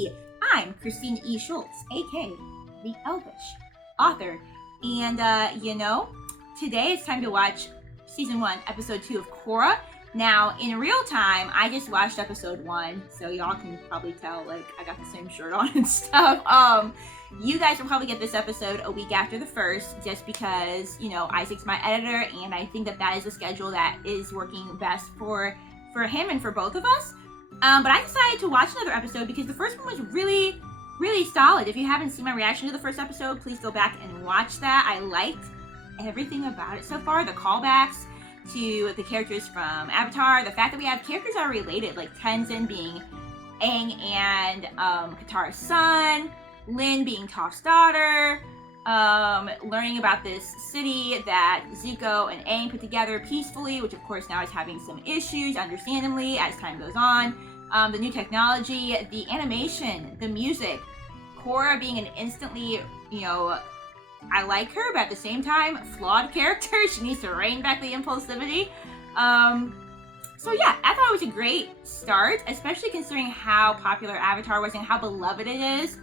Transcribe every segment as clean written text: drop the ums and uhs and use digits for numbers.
me. I'm Christine E. Schulze, aka the Elvish author. And, today it's time to watch Season 1, Episode 2 of KORRA. Now, in real time, I just watched Episode 1, so y'all can probably tell, like, I got the same shirt on and stuff. You guys will probably get this episode a week after the first, just because, Isaac's my editor, and I think that is a schedule that is working best for him and for both of us. But I decided to watch another episode because the first one was really, really solid. If you haven't seen my reaction to the first episode, please go back and watch that. I liked everything about it so far. The callbacks to the characters from Avatar, the fact that we have characters that are related, like Tenzin being Aang and Katara's son, Lin being Toph's daughter, learning about this city that Zuko and Aang put together peacefully, which of course now is having some issues, understandably, as time goes on. The new technology, the animation, the music, KORRA being an instantly, I like her, but at the same time, flawed character. She needs to rein back the impulsivity. So yeah, I thought it was a great start, especially considering how popular Avatar was and how beloved it is.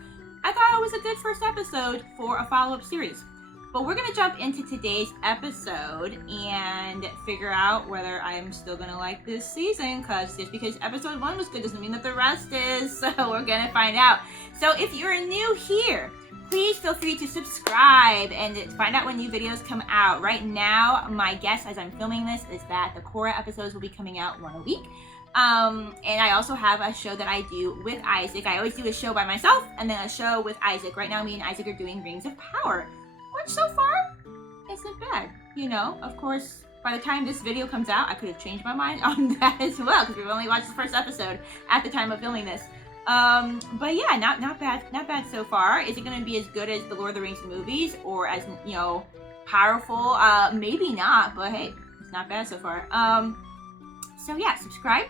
I thought it was a good first episode for a follow-up series. But we're going to jump into today's episode and figure out whether I'm still going to like this season, because just because episode 1 was good doesn't mean that the rest is, so we're going to find out. So if you're new here, please feel free to subscribe and find out when new videos come out. Right now, my guess as I'm filming this is that the KORRA episodes will be coming out one a week. And I also have a show that I do with Isaac. I always do a show by myself and then a show with Isaac. Right now, me and Isaac are doing Rings of Power, which so far isn't bad. Of course, by the time this video comes out, I could have changed my mind on that as well, because we've only watched the first episode at the time of filming this. But yeah, not bad so far. Is it going to be as good as the Lord of the Rings movies, or as, powerful? Maybe not, but hey, it's not bad so far. So yeah, subscribe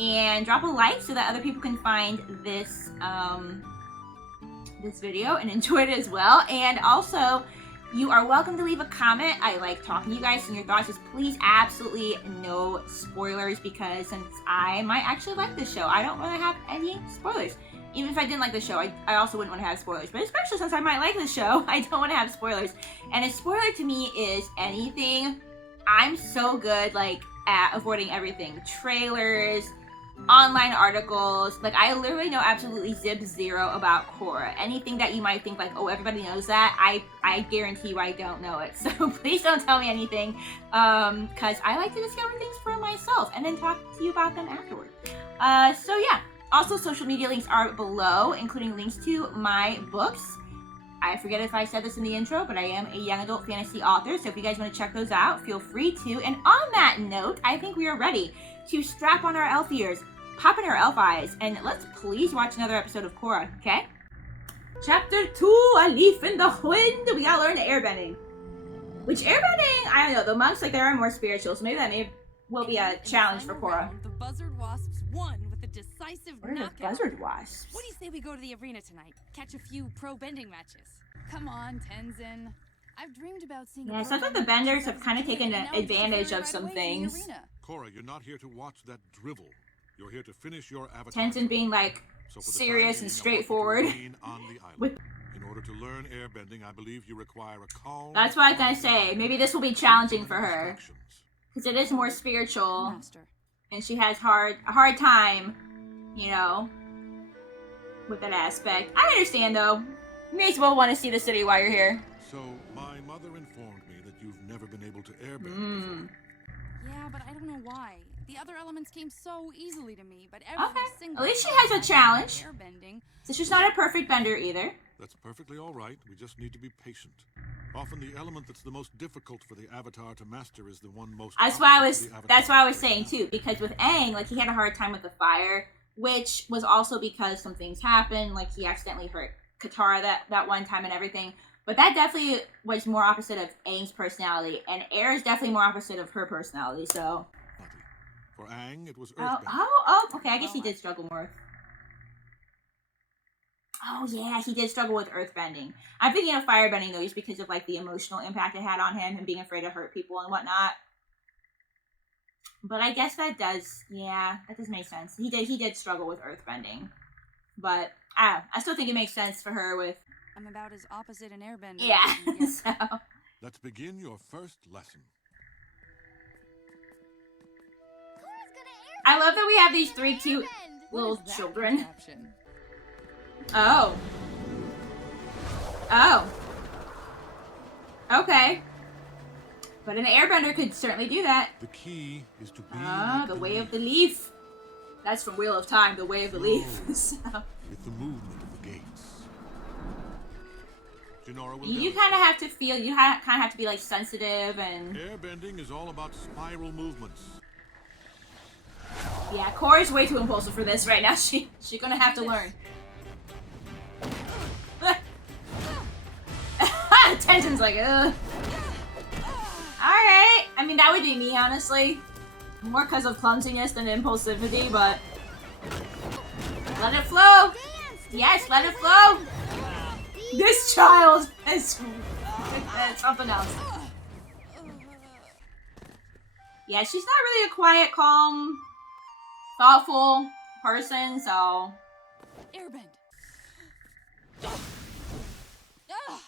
and drop a like so that other people can find this, this video and enjoy it as well. And also, you are welcome to leave a comment. I like talking to you guys and your thoughts. Just please, absolutely no spoilers, because since I might actually like this show, I don't want to have any spoilers. Even if I didn't like the show, I also wouldn't want to have spoilers. But especially since I might like the show, I don't want to have spoilers. And a spoiler to me is anything. I'm so good, at avoiding everything. Trailers, online articles. I literally know absolutely zero about KORRA. Anything that you might think oh, everybody knows that, I guarantee you I don't know it. So please don't tell me anything, because I like to discover things for myself and then talk to you about them afterward. So yeah, also social media links are below, including links to my books. I forget if I said this in the intro, but I am a young adult fantasy author, so if you guys want to check those out, feel free to. And on that note, I think we are ready to strap on our elf ears, pop in our elf eyes, and let's please watch another episode of KORRA, okay? Chapter 2, A Leaf in the Wind. We gotta learn the airbending. Which airbending, I don't know, the monks, they are more spiritual, so maybe that will be a challenge for KORRA. The buzzard wasps won with a decisive What are the knockout. buzzard wasps? What do you say we go to the arena tonight? Catch a few pro bending matches. Come on, Tenzin. I've dreamed about seeing. Yeah, some of the benders have kind of taken advantage of some things. KORRA, you're not here to watch that drivel. You're here to finish your avatar. Tenzin being serious and straightforward. In order to learn airbending, I believe you require a calm. That's what I was gonna say. Maybe this will be challenging for her, because it is more spiritual, and she has a hard time, with that aspect. I understand though. You may as well want to see the city while you're here. So my mother informed me that you've never been able to airbend. Yeah, but I don't know why. The other elements came so easily to me, but every single. At least she has a challenge. Airbending. So she's not a perfect bender either. That's perfectly all right. We just need to be patient. Often the element that's the most difficult for the avatar to master is the one most. That's why I was saying too, because with Aang, he had a hard time with the fire, which was also because some things happened, he accidentally hurt Katara that one time and everything. But that definitely was more opposite of Aang's personality, and Air is definitely more opposite of her personality. So. For Aang, it was earthbending. Okay. I guess he did struggle more. Oh yeah, he did struggle with earthbending. I'm thinking of firebending though, just because of the emotional impact it had on him and being afraid to hurt people and whatnot. But I guess that does make sense. He did struggle with earthbending. But I still think it makes sense for her with. I'm about as opposite an airbender. Yeah. as you can get. So. Let's begin your first lesson. I love that we have these 3 cute What little is that children. contraption? Oh. Oh. Okay. But an airbender could certainly do that. The key is to be Ah, like the the way of the leaf, leaf. That's from Wheel of Time, the way of the leaf. So, with the movement of the gates. Jinora will you demonstrate. kind of have to feel, you kind of have to be like sensitive and... Airbending is all about spiral movements. Yeah, Korra's way too impulsive for this right now. She's gonna have to learn. Tension's like, ugh. Alright. I mean, that would be me, honestly. More because of clumsiness than impulsivity, but... Let it flow! Yes, let it flow! This child is something else. Yeah, she's not really a quiet, calm, thoughtful person, so... Airbend. Ugh.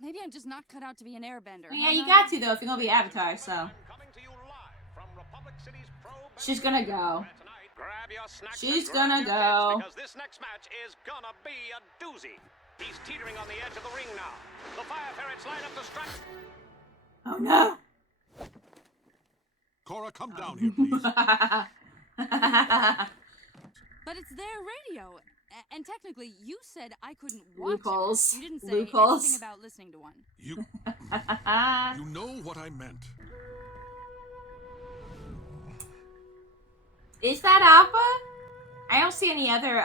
Maybe I'm just not cut out to be an airbender. Yeah, you got to, though, if you're gonna be Avatar, so... She's gonna go. She's gonna go. Because this next match is gonna be a doozy. He's teetering on the edge of the ring now. The fire ferrets line up to strike. Oh no! Korra, come down here, please. But it's their radio. And technically, you said I couldn't watch Loopholes. it. You didn't say Loopholes. anything about listening to one. You know what I meant. Is that Appa? I don't see any other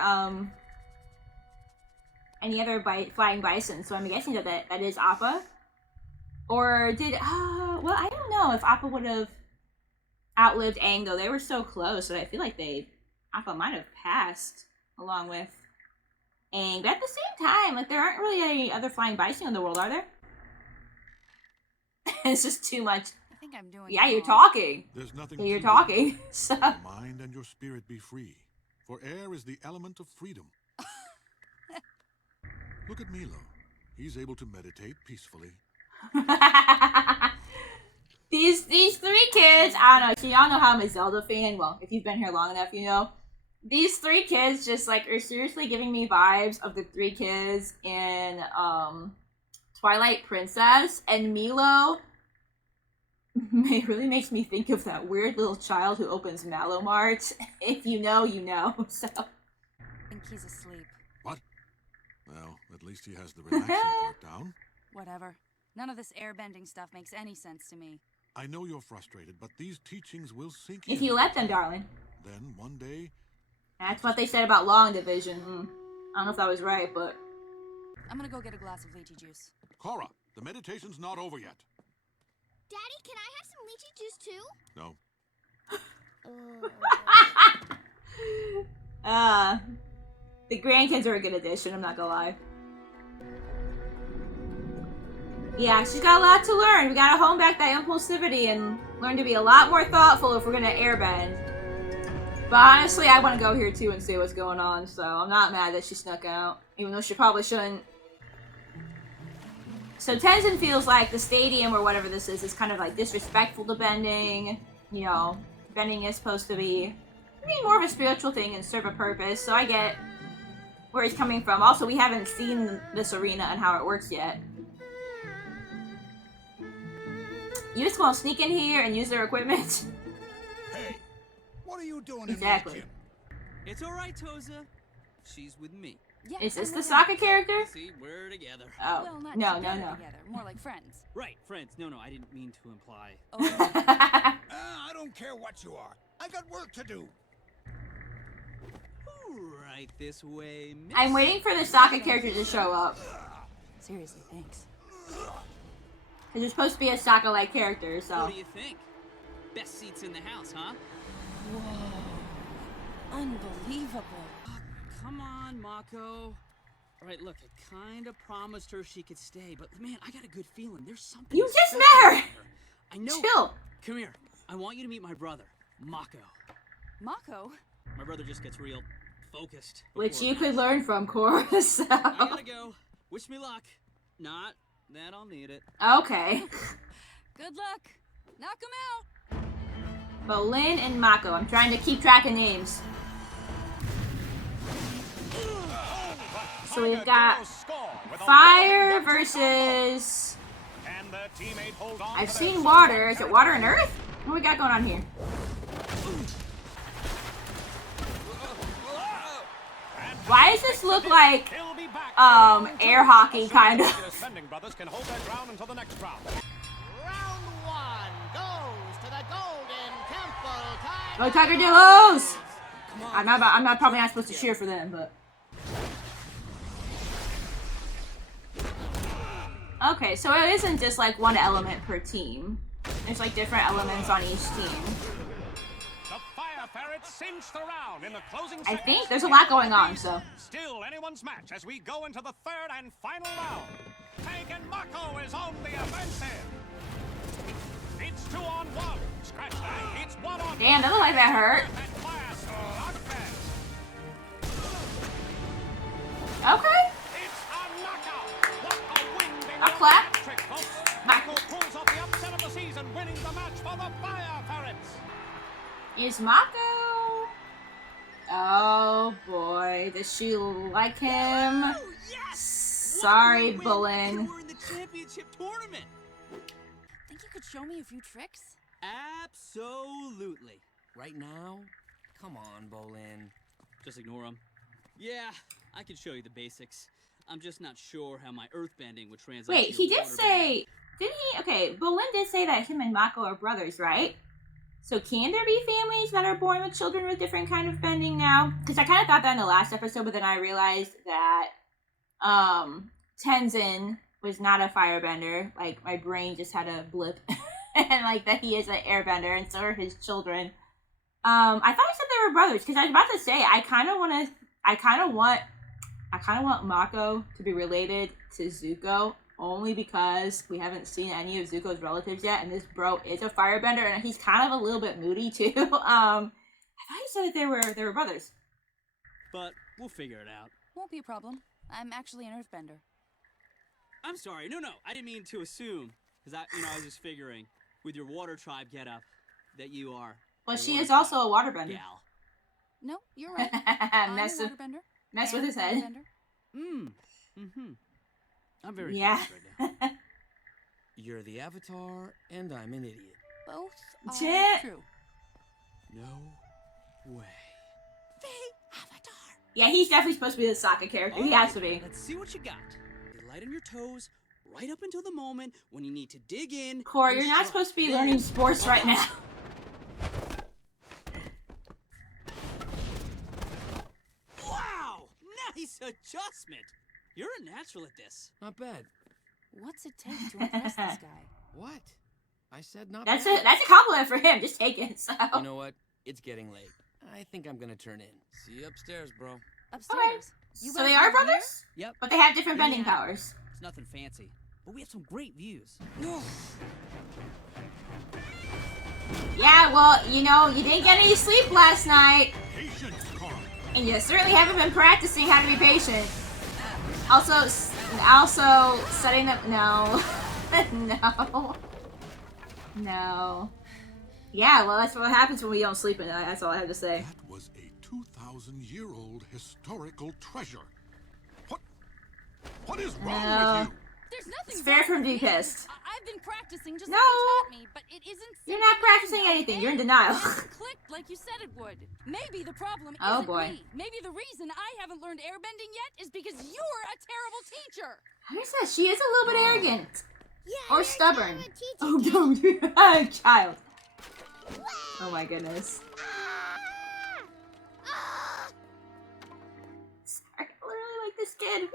flying bison, so I'm guessing that is Appa. Or did well, I don't know if Appa would have outlived Aang, though. They were so close that I feel like Appa might have passed along with Aang. But at the same time, like, there aren't really any other flying bison in the world, are there? It's just too much. I think I'm doing Yeah, it you're wrong. talking. There's nothing Yeah, you're to talking. So. Your mind and your spirit be free, for air is the element of freedom. Look at Milo. He's able to meditate peacefully. these 3 kids, I don't know. So y'all know how I'm a Zelda fan. Well, if you've been here long enough, you know. These 3 kids just like are seriously giving me vibes of the 3 kids in Twilight Princess, and Milo. It really makes me think of that weird little child who opens Mallow Mart. If you know, you know. So. I think he's asleep. What? Well, at least he has the relaxing part down. Whatever. None of this airbending stuff makes any sense to me. I know you're frustrated, but these teachings will sink in. If you let them, darling. Then one day... That's what they said about long division. I don't know if that was right, but... I'm gonna go get a glass of lychee juice. Korra, the meditation's not over yet. Daddy, can I have some lychee juice too? No. The grandkids are a good addition, I'm not gonna lie. Yeah, she's got a lot to learn. We gotta hone back that impulsivity and learn to be a lot more thoughtful if we're gonna airbend. But honestly, I want to go here too and see what's going on, so I'm not mad that she snuck out, even though she probably shouldn't. So Tenzin feels like the stadium or whatever this is kind of like disrespectful to bending. You know, bending is supposed to be more of a spiritual thing and serve a purpose, so I get where he's coming from. Also, we haven't seen this arena and how it works yet. You just want to sneak in here and use their equipment? Hey, what are you doing Exactly. in my gym? It's alright, Toza. She's with me. Yeah, Is this I the know that. Sokka character? See, we're together. Oh, Well, not no. together, more like friends. Right, friends. No, I didn't mean to imply. Oh, I don't care what you are. I got work to do. Right this way, miss. I'm waiting for the Sokka character to show up. seriously, thanks. Because you're supposed to be a Sokka-like character, so... What do you think? Best seats in the house, huh? Whoa. Unbelievable. Come on, Mako. All right, look, I kind of promised her she could stay, but man, I got a good feeling. There's something You just special met her! about I know. Chill. Come here. I want you to meet my brother, Mako. Mako? My brother just gets real focused. Which before you that. could learn from, Korra, so... I gotta go. Wish me luck. Not that I'll need it. Okay. Good luck. Knock him out. Bolin and Mako. I'm trying to keep track of names. So we've got fire versus... I've seen water. Is it water and earth? What we got going on here? Why does this look like air hockey kind of? Brothers can hold their ground until the next round. Round one goes to the Golden Temple Tigers. Go Tiger Dillos! I'm not probably not supposed to cheer for them, but okay, so it isn't just like one element per team. There's like different elements on each team. The Fire Ferrets cinched the round in the closing I seconds. think there's a lot going on, so. Still anyone's match as we go into the third and final round. Tank and Mako is on the offensive. It's 2-on-1. Scratch that. It's 1-on-1. Damn, that looked like that hurt. And fire slugfest. Okay. It's a knockout. What a win. A clap. Trick, folks. Mako pulls off the upset of the season, winning the match for the Fire Ferrets. Is Mako? Oh boy, does she like him? Oh, yes! Sorry, One more win, Bolin. and we're in the championship tournament. Think you could show me a few tricks? Absolutely. Right now? Come on, Bolin. Just ignore him. Yeah, I can show you the basics. I'm just not sure how my earthbending would translate. Wait, to he your did waterbending. say, didn't he? Okay, Bolin did say that him and Mako are brothers, right? So can there be families that are born with children with different kind of bending now? Because I kind of thought that in the last episode, but then I realized that Tenzin was not a firebender. Like, my brain just had a blip. And, like, that he is an airbender, and so are his children. I thought he said they were brothers, because I was about to say, I kind of want Mako to be related to Zuko, only because we haven't seen any of Zuko's relatives yet, and this bro is a firebender, and he's kind of a little bit moody too. I thought he said that they were brothers. But we'll figure it out. Won't be a problem. I'm actually an earthbender. I'm sorry. No, I didn't mean to assume. Because I was just figuring, with your water tribe getup, that you are. Well, a she water is also tribe a waterbender. gal. No, you're right. I'm a mess with waterbender. mess with and his head. firebender. I'm very Yeah. confused right now. You're the Avatar, and I'm an idiot. Both are Chit. true. No way. The Avatar. Yeah, he's definitely supposed to be the Sokka character. He has to be. Let's see what you got. Be light on your toes, right up until the moment when you need to dig in. Korra, and you're not strike. supposed to be Then- learning sports right now. Wow! Nice adjustment. You're a natural at this. Not bad. What's it take to impress this guy? What? I said not That's bad. a compliment for him. Just take it. So. You know what? It's getting late. I think I'm gonna turn in. See you upstairs, bro. Upstairs. Okay. You So guys they are live here? brothers, Yep. but they have different bending Yeah. powers. It's nothing fancy, but we have some great views. Yeah, well, you know, you didn't get any sleep last night, Patience, Korra. and you certainly haven't been practicing how to be patient. Also setting them. No, no. Yeah, well, that's what happens when we don't sleep at night. That's all I have to say. That was a 2,000-year-old historical treasure. What is wrong No. with you? There's nothing It's fair wrong for him with to be me. pissed. I've been practicing just No. like you taught me, but it isn't. You're not practicing anything. You're in denial. It hasn't clicked like you said it would. Maybe the problem Oh, isn't boy. me. Maybe the reason I haven't learned airbending yet is because you're a terrible teacher. How is that? She is a little bit arrogant. Yeah, Or you're stubborn. a terrible teacher, Oh, no. Child. Oh, my goodness. Sorry, I literally like this kid.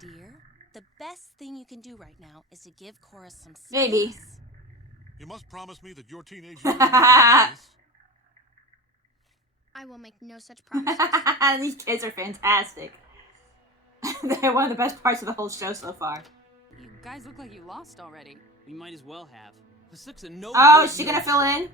Dear, the best thing you can do right now is to give Korra some space. Maybe. You must promise me that your teenage years will be this. I will make no such promises. These kids are fantastic. They're one of the best parts of the whole show so far. You guys look like you lost already. We might as well have. This looks a no. Oh, good is she gonna news. fill in?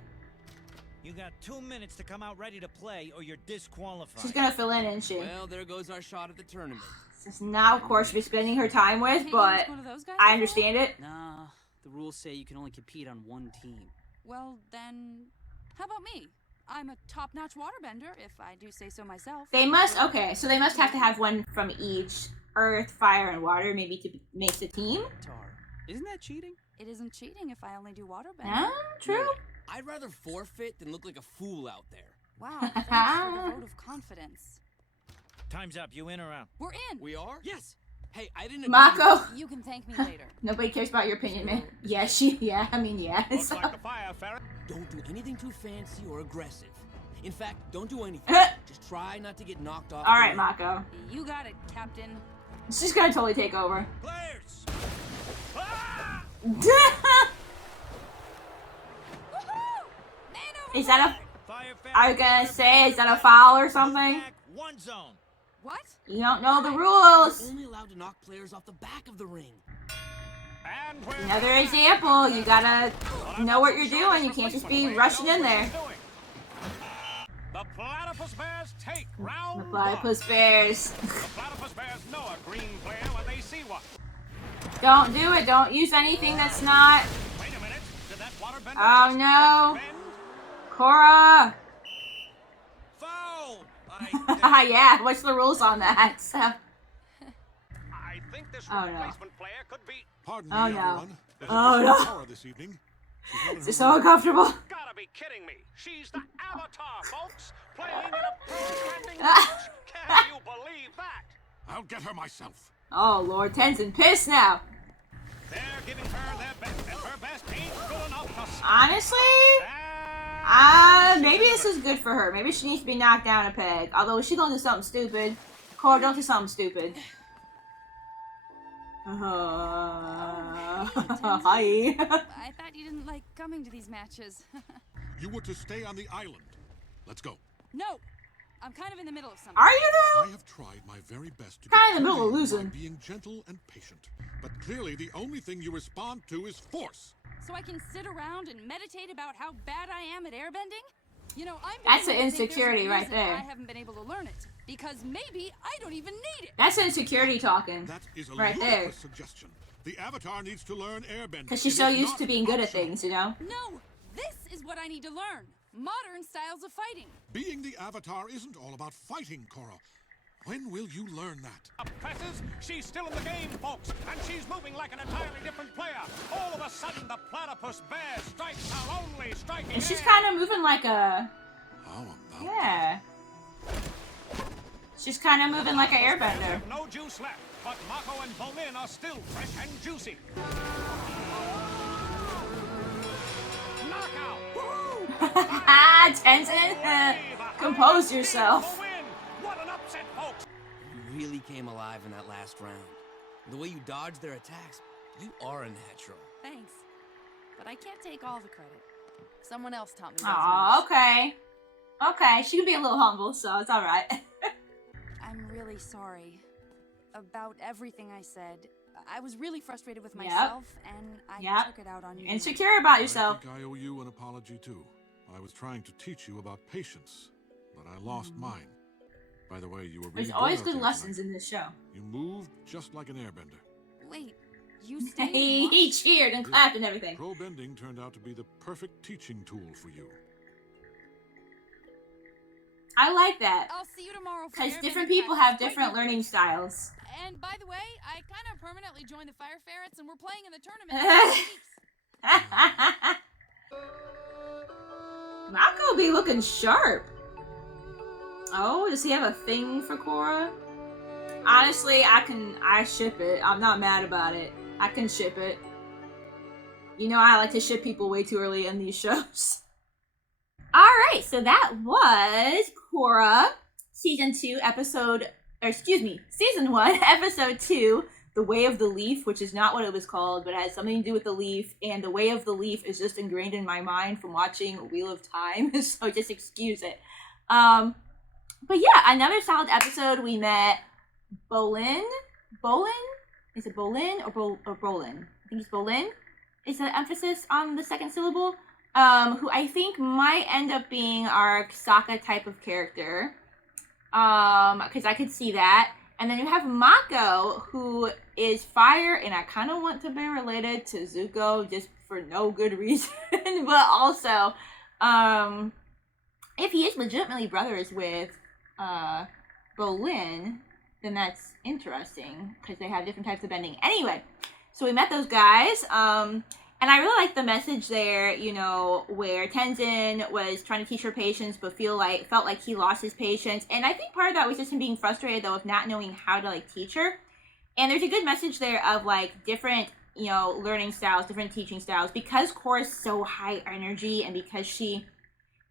You got 2 minutes to come out ready to play, or you're disqualified. She's gonna fill in, isn't she? Well, there goes our shot at the tournament. This is not, of course, she'll be spending her time with, Hey, but one of those guys I before? understand it. Nah, the rules say you can only compete on one team. Well, then, how about me? I'm a top-notch waterbender, if I do say so myself. They must, okay, so they must have to have one from each. Earth, fire, and water, maybe to make the team. Tar. Isn't that cheating? It isn't cheating if I only do waterbending. Yeah, true. I'd rather forfeit than look like a fool out there. Wow, thanks for the vote of confidence. Time's up. You in or out? We're in! We are? Yes. Hey, I didn't agree. Mako. You can thank me later. Nobody cares about your opinion, man. Yeah, I mean, yes. Looks like the fire ferret. Don't do anything too fancy or aggressive. In fact, don't do anything. Just try not to get knocked off. Alright, Mako. You got it, Captain. She's gonna totally take over. Players! Ah! Is that a... Fire I was gonna say, is that a foul or something? Back, one zone. What? You don't know the You're rules. only allowed to knock players off the back of the ring. And we're Another example. You gotta know what you're doing. You can't just be rushing in there. The Platypus Bears take round The Platypus Bears. one. The Platypus Bears know a green player when they see one. Don't do it. Don't use anything that's not... Wait a minute. Did that waterbender Oh, just no. bend? KORRA. Foul! Yeah, what's the rules on that? So... I think this Oh, no. replacement player could be... Pardon Oh, me, no. everyone. There's a Oh, visit from no. KORRA this evening. She's not in This her is so room. uncomfortable. Gotta be kidding me. She's the Avatar, folks. Playing in a pro-bending match. Can you believe that? I'll get her myself. Oh, Lord. Tenzin pissed now. They're giving her their best, and her best ain't good enough to stop. Honestly... And maybe this is good for her. Maybe she needs to be knocked down a peg. Although she's gonna do something stupid. KORRA, don't do something stupid. Hi. I thought you didn't like coming to these matches. You were to stay on the island. Let's go. No! I'm kind of in the middle of something. Are you though? I have tried my very best to Kinda get in the middle of through to you losing. by being gentle and patient. But clearly the only thing you respond to is force. So I can sit around and meditate about how bad I am at airbending? You know, I'm That's beginning an to think there's a insecurity right reason there. I haven't been able to learn it. Because maybe I don't even need it. That's insecurity talking. That is a Right ludicrous there. suggestion. The Avatar needs to learn airbending. Because she's It so is used not to being good at optional. things, you know? No! This is what I need to learn. Modern styles of fighting. Being the Avatar isn't all about fighting, KORRA. When will you learn that? presses, she's still in the game, folks, and she's moving like an entirely different player. All of a sudden, the Platypus Bear strikes her only striking And she's air. kind of moving like a... How about Yeah. She's kind of moving like an airbender. No juice left, but Mako and Bolin are still fresh and juicy. Knockout! Tenzin, compose yourself. What an upset, folks! You really came alive in that last round. The way you dodged their attacks, you are a natural. Thanks. But I can't take all the credit. Someone else taught me those Aw, moves. okay. Okay, she can be a little humble, so it's alright. I'm really sorry about everything I said. I was really frustrated with Yep. myself, and I Yep. took it out on you. Insecure about I yourself. think I owe you an apology too. I was trying to teach you about patience, but I lost mine. By the way, you were really There's always out good there lessons tonight. in this show. You moved just like an airbender. Wait, you stayed He cheered and clapped and everything. Pro bending turned out to be the perfect teaching tool for you. I like that. I'll see you tomorrow for Because airbending different people practice. have different learning styles. And by the way, I kind of permanently joined the Fire Ferrets, and we're playing in the tournament in 2 weeks. Mako be looking sharp. Oh, does he have a thing for KORRA? Honestly, I ship it. I'm not mad about it. I can ship it. You know I like to ship people way too early in these shows. Alright, so that was KORRA Season 1, Episode 2, The Way of the Leaf, which is not what it was called, but it has something to do with the leaf, and The Way of the Leaf is just ingrained in my mind from watching Wheel of Time, so just excuse it. But yeah, another solid episode. We met Bolin? Is it Bolin or Bolin? I think it's Bolin. Is the emphasis on the second syllable? who I think might end up being our Sokka type of character. Because I could see that. And then you have Mako, who is fire, and I kind of want to be related to Zuko just for no good reason. But also, if he is legitimately brothers with Bolin, then that's interesting because they have different types of bending. Anyway, so we met those guys. And I really like the message there, you know, where Tenzin was trying to teach her patience, but felt like he lost his patience. And I think part of that was just him being frustrated, though, of not knowing how to, like, teach her. And there's a good message there of, like, different, you know, learning styles, different teaching styles. Because Korra's so high energy and because she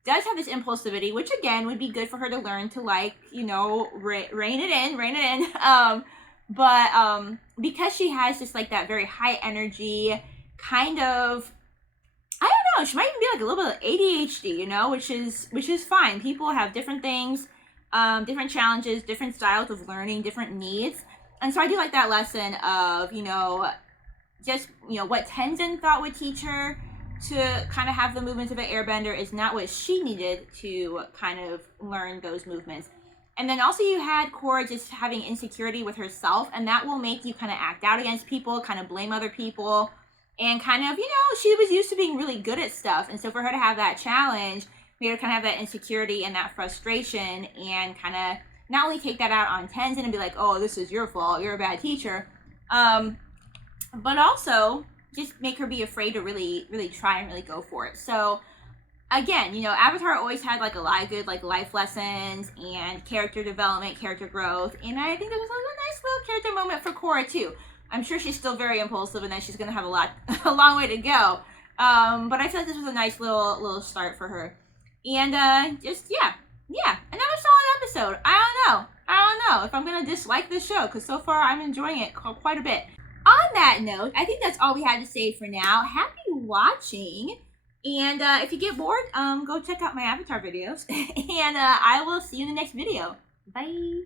does have this impulsivity, which, again, would be good for her to learn to, like, you know, rein it in. But because she has just, like, that very high energy kind of, I don't know, she might even be like a little bit of ADHD, you know, which is fine. People have different things, different challenges, different styles of learning, different needs. And so I do like that lesson of, you know, just, you know, what Tenzin thought would teach her to kind of have the movements of an airbender is not what she needed to kind of learn those movements. And then also you had Korra just having insecurity with herself, and that will make you kind of act out against people, kind of blame other people. And kind of, you know, she was used to being really good at stuff. And so for her to have that challenge, made her kind of have that insecurity and that frustration and kind of not only take that out on Tenzin and be like, oh, this is your fault, you're a bad teacher, but also just make her be afraid to really, really try and really go for it. So again, you know, Avatar always had like a lot of good like life lessons and character development, character growth. And I think there was a nice little character moment for Korra too. I'm sure she's still very impulsive and that she's going to have a long way to go. But I feel like this was a nice little start for her. And just, yeah, another solid episode. I don't know if I'm going to dislike this show because so far I'm enjoying it quite a bit. On that note, I think that's all we had to say for now. Happy watching. And if you get bored, go check out my Avatar videos. And I will see you in the next video. Bye.